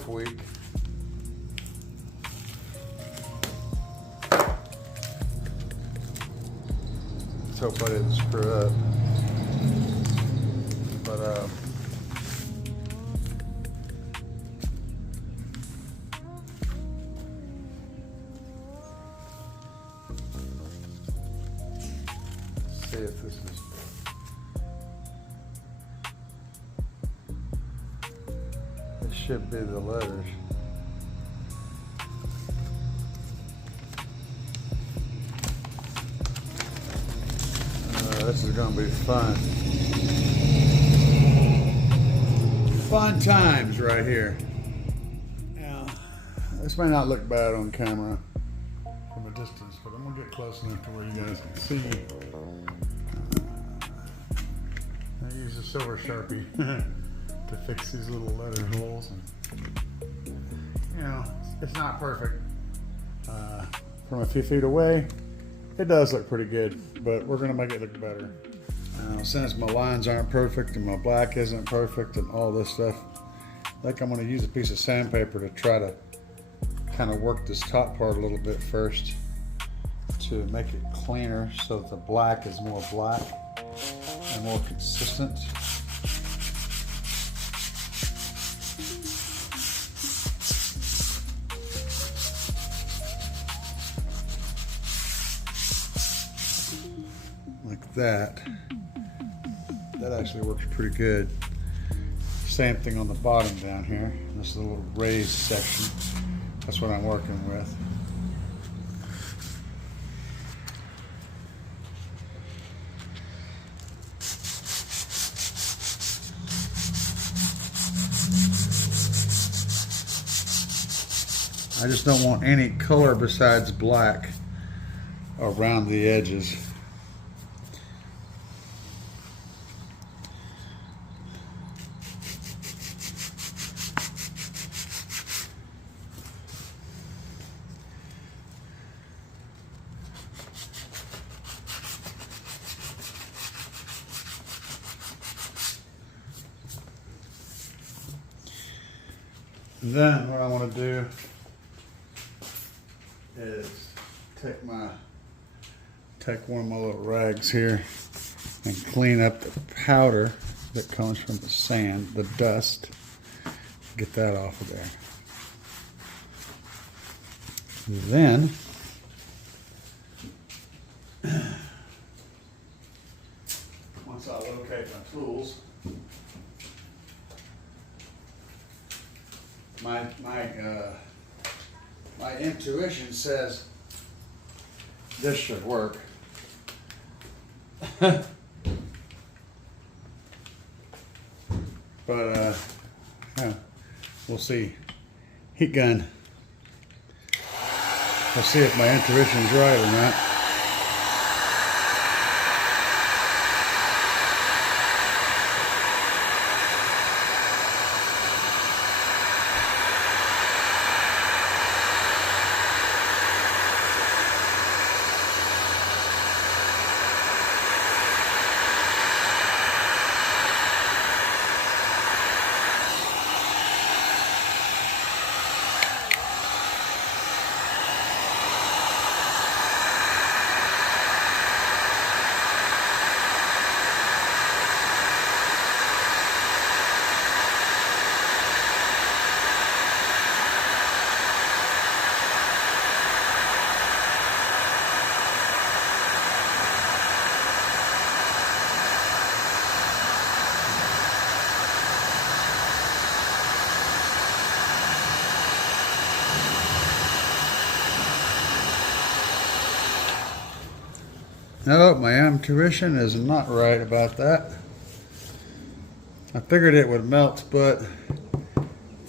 work week. Let's hope I didn't screw up. But see if this is. It should be the letters. This is going to be fun. Fun times right here. Now, this may not look bad on camera from a distance, but I'm going to get close enough to where you guys can see. I use a silver Sharpie to fix these little letter holes. And, you know, it's not perfect. From a few feet away, it does look pretty good, but we're going to make it look better. Since my lines aren't perfect and my black isn't perfect and all this stuff, I think I'm going to use a piece of sandpaper to try to kind of work this top part a little bit first to make it cleaner so that the black is more black and more consistent. Like that. That actually works pretty good. Same thing on the bottom down here. This is a little raised section. That's what I'm working with. I just don't want any color besides black around the edges. And then what I want to do is take one of my little rags here and clean up the powder that comes from the sand, the dust. Get that off of there. Then once I locate my tools, my intuition says this should work. But yeah, we'll see. Heat gun. We'll see if my intuition is right or not. No, my intuition is not right about that. I figured it would melt, but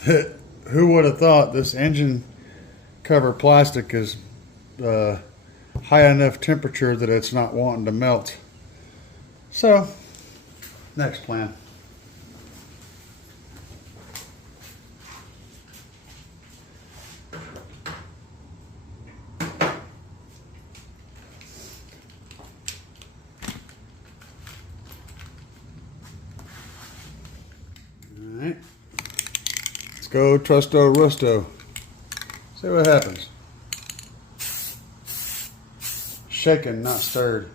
who would have thought this engine cover plastic is high enough temperature that it's not wanting to melt. So, next plan. go trusto rusto. See what happens. Shaken, not stirred.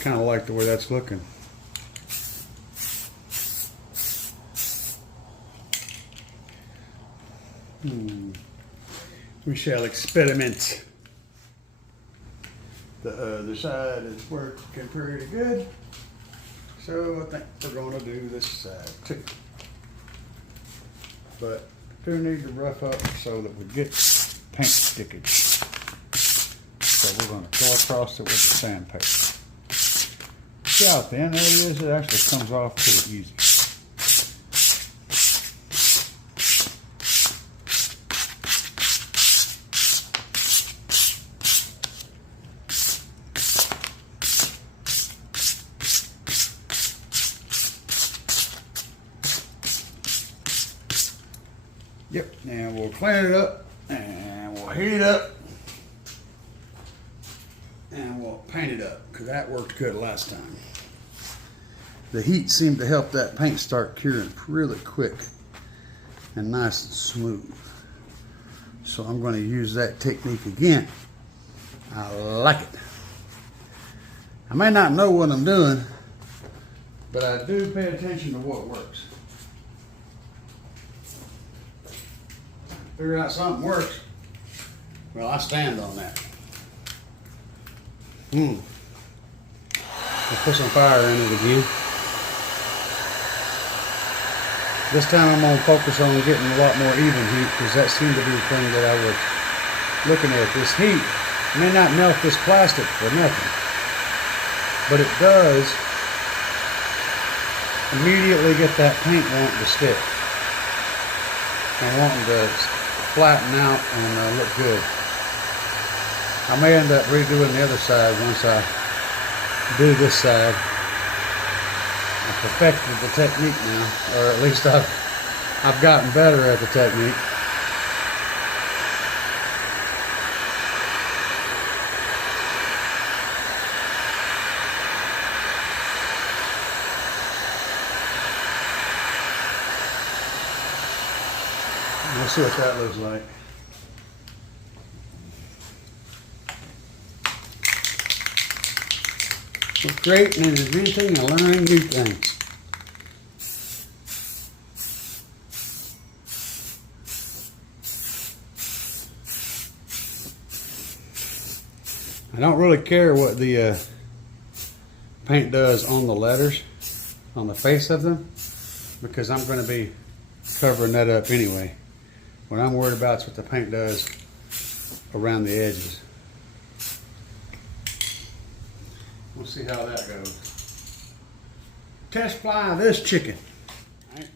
Kind of like the way that's looking. We shall experiment. The other side is working pretty good. So I think we're going to do this side too. But do need to rough up so that we get paint stickage. So we're going to go across it with the sandpaper. See how thin that is? It actually comes off pretty easy. Yep, and we'll clean it up and we'll heat it up and we'll paint it up because that worked good last time. The heat seemed to help that paint start curing really quick and nice and smooth. So I'm going to use that technique again. I like it. I may not know what I'm doing, but I do pay attention to what works. Figure out something works, well, I stand on that. Let's put some fire in it again. This time I'm going to focus on getting a lot more even heat because that seemed to be the thing that I was looking at. This heat may not melt this plastic for nothing, but it does immediately get that paint wanting to stick and wanting to flatten out and look good. I may end up redoing the other side once I do this side. I've perfected the technique now, or at least I've gotten better at the technique. We'll see what that looks like. We're creating and inventing and learning new things. I don't really care what the paint does on the letters, on the face of them, because I'm going to be covering that up anyway. What I'm worried about is what the paint does around the edges. We'll see how that goes. Test fly this chicken. All right.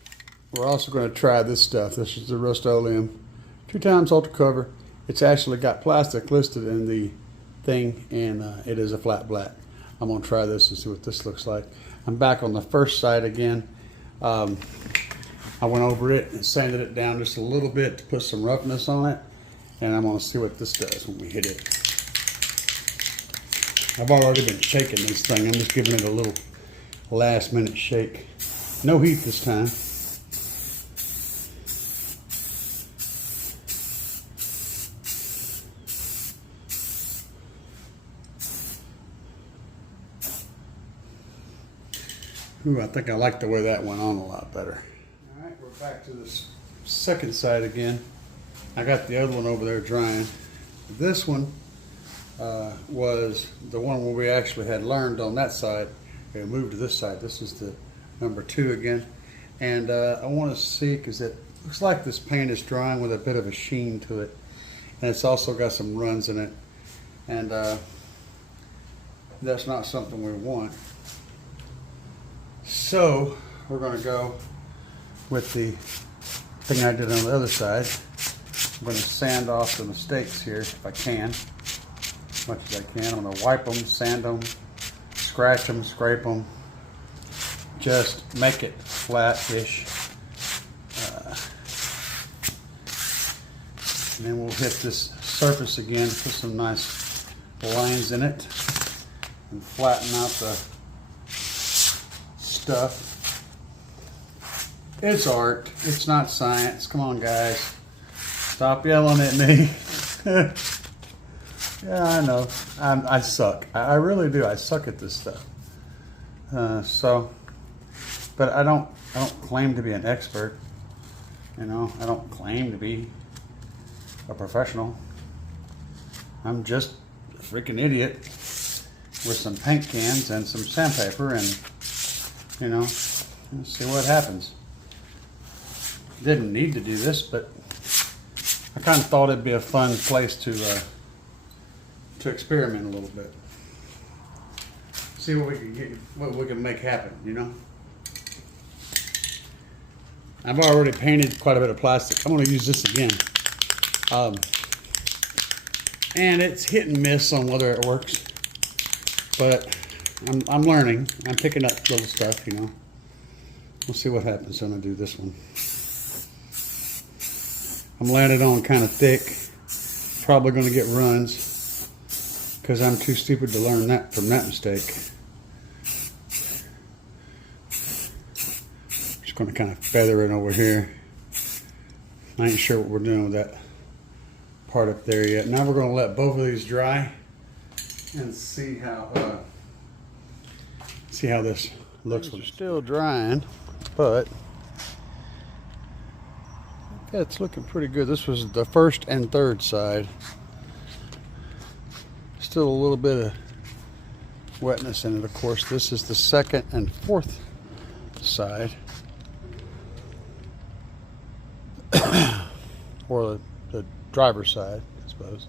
We're also going to try this stuff. This is the Rust-Oleum 2x Ultra Cover. It's actually got plastic listed in the thing, and it is a flat black. I'm going to try this and see what this looks like. I'm back on the first side again. I went over it and sanded it down just a little bit to put some roughness on it, and I'm going to see what this does when we hit it. I've already been shaking this thing. I'm just giving it a little last minute shake. No heat this time. Ooh, I think I like the way that went on a lot better. All right, we're back to this second side again. I got the other one over there drying. This one was the one where we actually had learned on that side. We moved to this side. This is the number 2 again. And I want to see, because it looks like this paint is drying with a bit of a sheen to it. And it's also got some runs in it. And that's not something we want. So we're going to go with the thing I did on the other side. I'm going to sand off the mistakes here if I can, as much as I can. I'm going to wipe them, sand them, scratch them, scrape them, just make it flat-ish. And then we'll hit this surface again, put some nice lines in it and flatten out the stuff. It's art. It's not science. Come on, guys. Stop yelling at me. Yeah, I know. I suck. I really do. I suck at this stuff. But I don't claim to be an expert. You know, I don't claim to be a professional. I'm just a freaking idiot with some paint cans and some sandpaper, and you know, let's see what happens. Didn't need to do this, but I kind of thought it'd be a fun place to experiment a little bit. See what we can get, what we can make happen, you know. I've already painted quite a bit of plastic. I'm going to use this again. And it's hit and miss on whether it works. But I'm learning. I'm picking up little stuff, you know. We'll see what happens when I do this one. I'm laying it on kind of thick. Probably going to get runs because I'm too stupid to learn that from that mistake. Just going to kind of feather it over here. I ain't sure what we're doing with that part up there yet. Now we're going to let both of these dry and see how this looks. It's still drying, but yeah, it's looking pretty good. This was the first and third side. Still a little bit of wetness in it, of course. This is the second and fourth side. Or the driver's side, I suppose.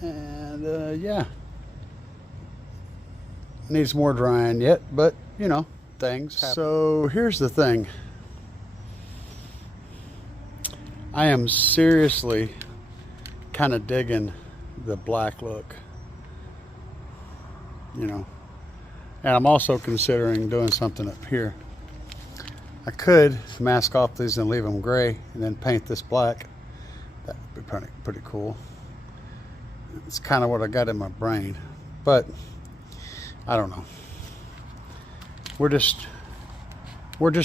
And yeah, needs more drying yet, but you know, things happen. So here's the thing. I am seriously kind of digging the black look, you know, and I'm also considering doing something up here. I could mask off these and leave them gray and then paint this black. That would be pretty cool. It's kind of what I got in my brain, but I don't know. We're just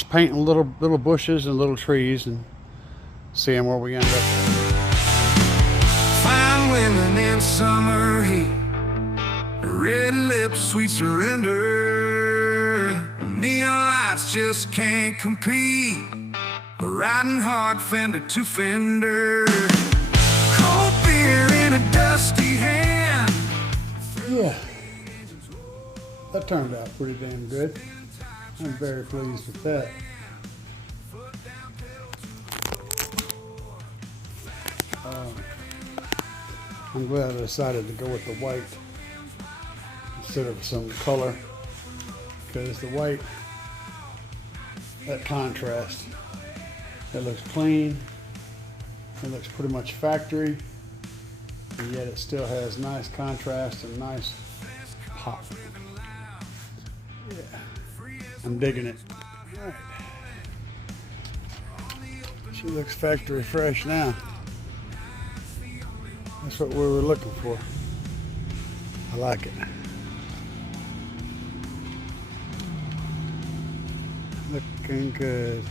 painting little bushes and little trees and seeing where we end up. Fine women in summer heat, red lips, sweet surrender. Neon lights just can't compete. Riding hard fender to fender. Cold beer in a dusty hand. Yeah, that turned out pretty damn good. I'm very pleased with that. I'm glad I decided to go with the white instead of some color, because the white, that contrast, it looks clean, it looks pretty much factory, and yet it still has nice contrast and nice pop. Yeah, I'm digging it. All right. She looks factory fresh now. That's what we were looking for. I like it. Looking good.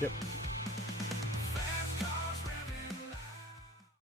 Yep.